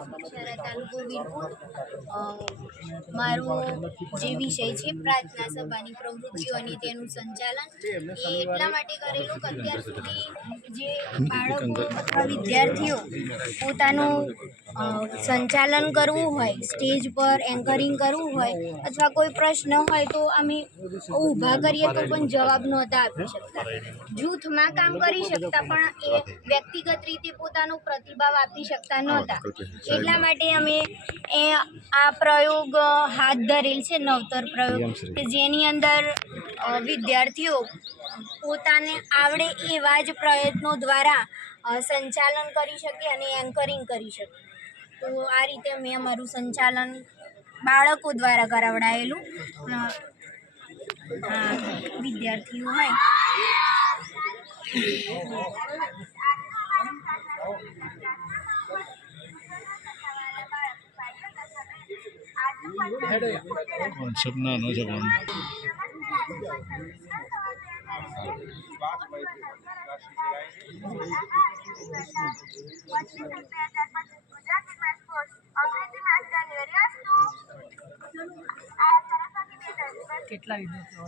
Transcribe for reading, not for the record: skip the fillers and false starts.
રાજપીપળા તાલુકો વીરપુર મારો જે વિષય છે પ્રાર્થના સભાની પ્રવૃત્તિઓ અને તેનું સંચાલન એ એટલા માટે કરેલું કે અત્યાર સુધી જે બાળકો અથવા વિદ્યાર્થીઓ પોતાનું સંચાલન કરવું હોય, સ્ટેજ પર એન્કરિંગ કરવું હોય અથવા કોઈ પ્રશ્ન હોય તો અમે ઊભા કરીએ તો પણ જવાબ નહોતા આપી શકતા, જૂથમાં કામ કરી શકતા પણ એ વ્યક્તિગત રીતે પોતાનો પ્રતિભાવ આપી શકતા નહોતા. એટલા માટે અમે આ પ્રયોગ હાથ ધરેલ છે, નવતર પ્રયોગ, કે જેની અંદર વિદ્યાર્થીઓ પોતાને આવડે એવા જ પ્રયત્નો દ્વારા સંચાલન કરી શકે અને એન્કરિંગ કરી શકે. તો આ રીતે અમે અમારું સંચાલન બાળકો દ્વારા કરાવડાયેલું. વિદ્યાર્થીઓ હોય કોન્સેપ્ટ નાનો છે પણ કેટલા વિદ્યાર્થીઓ